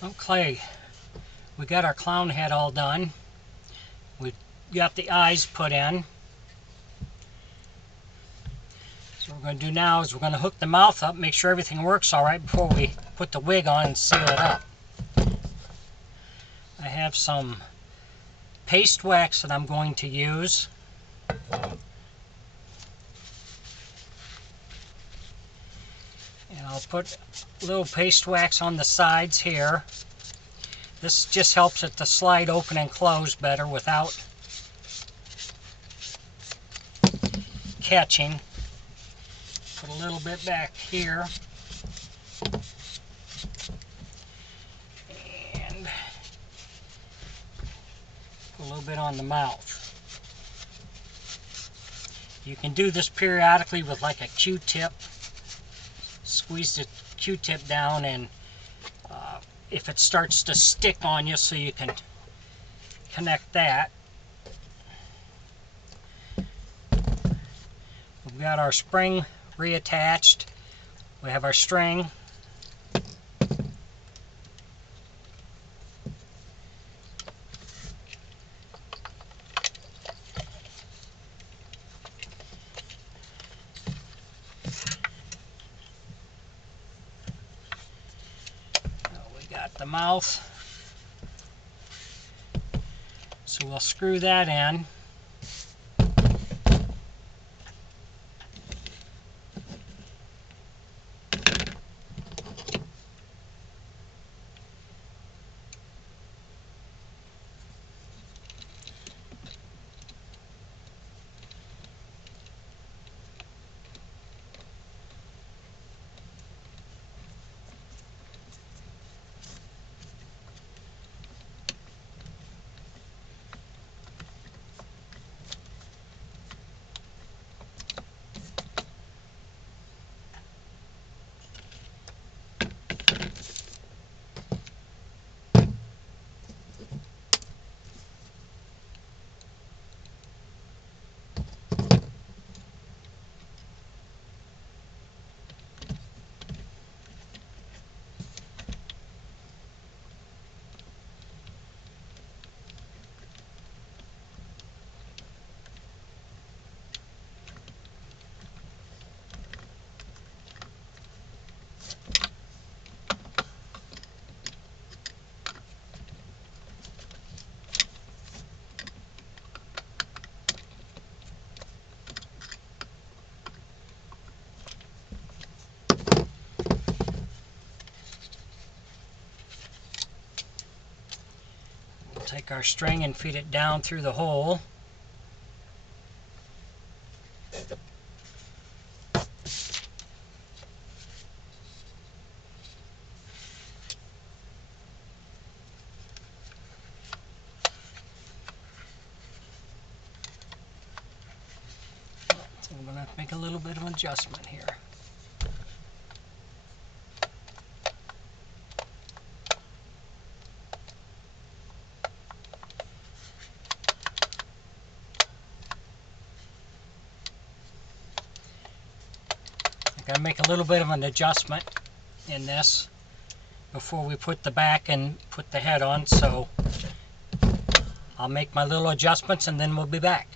Okay, we got our clown head all done. We got the eyes put in. So what we're going to do now is we're going to hook the mouth up, make sure everything works all right before we put the wig on and seal it up. I have some paste wax that I'm going to use. And I'll put a little paste wax on the sides here. This just helps it to slide open and close better without catching. Put a little bit back here. And put a little bit on the mouth. You can do this periodically with like a Q-tip. Squeeze the Q-tip down, and if it starts to stick on you, so you can connect that. We've got our spring reattached. We have our string. Got the mouth, so we'll screw that in. Take our string and feed it down through the hole. So I'm going to have to make a little bit of an adjustment here. Gotta make a little bit of an adjustment in this before we put the back and put the head on, so I'll make my little adjustments and then we'll be back.